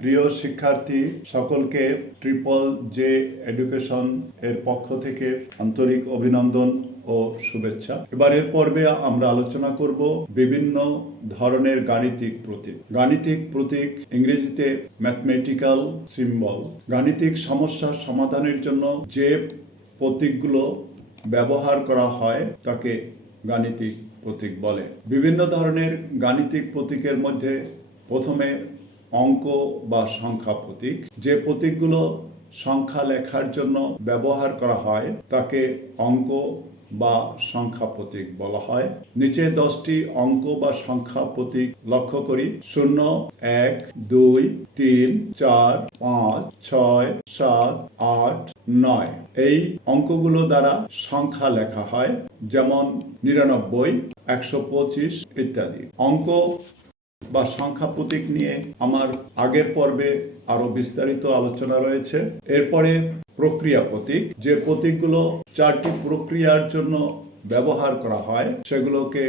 প্রিয় শিক্ষার্থী, সকলকে ট্রিপল জে এডুকেশন এর পক্ষ থেকে আন্তরিক অভিনন্দন ও শুভেচ্ছা। এবারের পর্বে আমরা আলোচনা করব বিভিন্ন ধরনের গাণিতিক প্রতীক। গাণিতিক প্রতীক ইংরেজিতে ম্যাথমেটিক্যাল সিম্বল। গাণিতিক সমস্যার সমাধানের জন্য যে প্রতীকগুলো ব্যবহার করা হয়, তাকে গাণিতিক প্রতীক বলে। বিভিন্ন ধরনের গাণিতিক প্রতীকের মধ্যে প্রথমে অঙ্ক বা সংখ্যা প্রতীক। যে প্রতীকগুলো সংখ্যা লেখার জন্য ব্যবহার করা হয়, তাকে অঙ্ক বা সংখ্যা প্রতীক বলা হয়। নিচে দশটি অঙ্ক বা সংখ্যা প্রতীক লক্ষ্য করি। শূন্য, এক, দুই, তিন, চার, পাঁচ, ছয়, সাত, আট, নয়। এই অঙ্কগুলো দ্বারা সংখ্যা লেখা হয়, যেমন নিরানব্বই, একশো পঁচিশ ইত্যাদি। অঙ্ক বা সংখ্যা প্রতীক নিয়ে আমার আগের পর্বে আরও বিস্তারিত আলোচনা রয়েছে। এরপরে প্রক্রিয়া প্রতীক, যে প্রতীকগুলো চারটি প্রক্রিয়ার জন্য ব্যবহার করা হয়, সেগুলোকে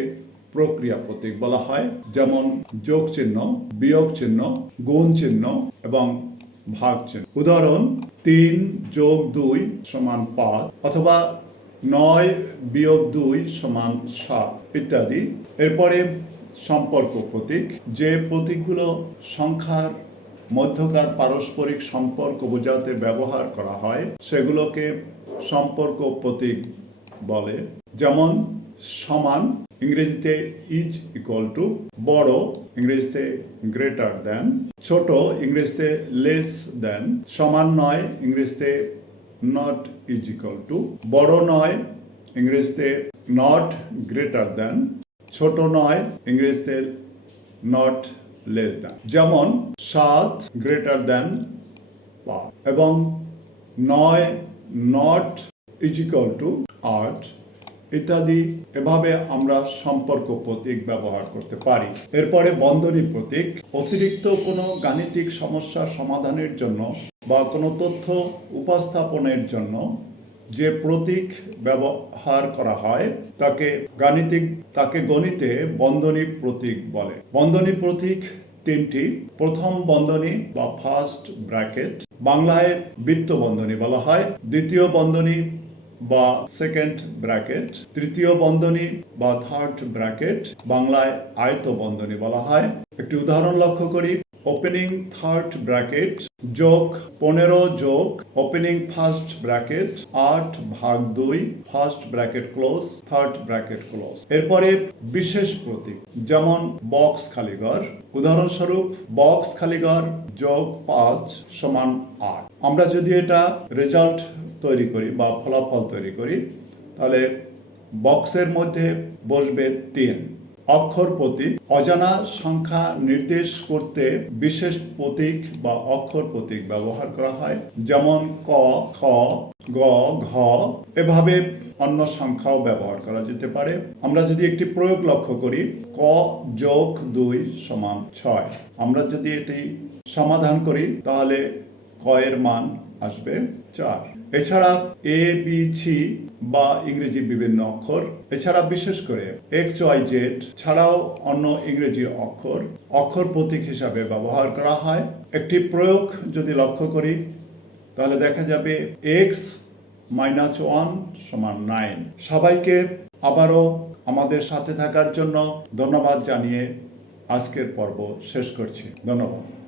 প্রক্রিয়া প্রতীক বলা হয়। যেমন যোগ চিহ্ন, বিয়োগ চিহ্ন, গুণ চিহ্ন এবং ভাগ চিহ্ন। উদাহরণ, তিন যোগ দুই সমান পাঁচ অথবা নয় বিয়োগ দুই সমান সাত ইত্যাদি। এরপরে সম্পর্ক প্রতীক। যে প্রতীকগুলো সংখ্যার মধ্যকার পারস্পরিক সম্পর্ক বোঝাতে ব্যবহার করা হয়, সেগুলোকে সম্পর্ক প্রতীক বলে। যেমন, সমান ইংরেজিতে ইজ ইকুয়াল টু বড় ইংরেজিতে গ্রেটার দেন ছোট ইংরেজিতে লেস দেন সমান নয় ইংরেজিতে নট ইজ ইকুয়াল টু বড় নয় ইংরেজিতে নট গ্রেটার দেন ছোট নয়, ইংরেজদের নট লেস দেন যেমন, সাত গ্রেটার পাঁচ। এবং নয় নট ইজিক্যাল টু আট। ইত্যাদি, এভাবে আমরা সম্পর্ক প্রতীক ব্যবহার করতে পারি। এরপরে বন্ধনী প্রতীক। অতিরিক্ত কোনো গাণিতিক সমস্যা সমাধানের জন্য বা কোনো তথ্য উপস্থাপনের জন্য যে প্রতীক ব্যবহার করা হয়, তাকে গাণিতিক, তাকে গণিতে বন্ধনী প্রতীক বলে। বন্ধনী প্রতীক তিনটি। প্রথম বন্ধনী বা ফার্স্ট ব্র্যাকেট বাংলায় বৃত্ত বন্ধনী বলা হয়। দ্বিতীয় বন্ধনী বা সেকেন্ড ব্র্যাকেট তৃতীয় বন্ধনী বা থার্ড ব্র্যাকেট বাংলায় আয়ত বন্ধনী বলা হয়। একটি উদাহরণ লক্ষ্য করি। ওপেনিং থার্ড ব্র্যাকেট যোগ পনেরো যোগ ওপেনিং ফার্স্ট ব্র্যাকেট আট ভাগ দুই first bracket close third bracket close এরপরে বিশেষ প্রতীক, যেমন বক্স খালিঘর। উদাহরণস্বরূপ বক্স খালিঘর যোগ পাঁচ সমান আট। আমরা যদি এটা রেজাল্ট তৈরি করি বা ফলাফল তৈরি করি, তাহলে বক্সের মধ্যে বসবে তিন। অক্ষর প্রতীক অজানা সংখ্যা নির্দেশ করতে বিশেষ প্রতীক বা অক্ষর প্রতীক ব্যবহার করা হয়। যেমন ক, খ, গ, ঘ এভাবে অন্য সংখ্যাও ব্যবহার করা যেতে পারে। আমরা যদি একটি প্রয়োগ লক্ষ্য করি, ক যোগ দুই সমান ছয়। আমরা যদি এটি সমাধান করি, তাহলে ক এর মান আসবে চার। এছাড়া এ, বি, সি বা ইংরেজি বিভিন্ন অক্ষর। এছাড়া বিশেষ করে এক্স, ওয়াই, জেড ছাড়াও অন্য ইংরেজি অক্ষর অক্ষর প্রতীক হিসাবে ব্যবহার করা হয়। একটি প্রয়োগ যদি লক্ষ্য করি, তাহলে দেখা যাবে এক্স মাইনাস ওয়ান সমান নাইন। সবাইকে আবারও আমাদের সাথে থাকার জন্য ধন্যবাদ জানিয়ে আজকের পর্ব শেষ করছি। ধন্যবাদ।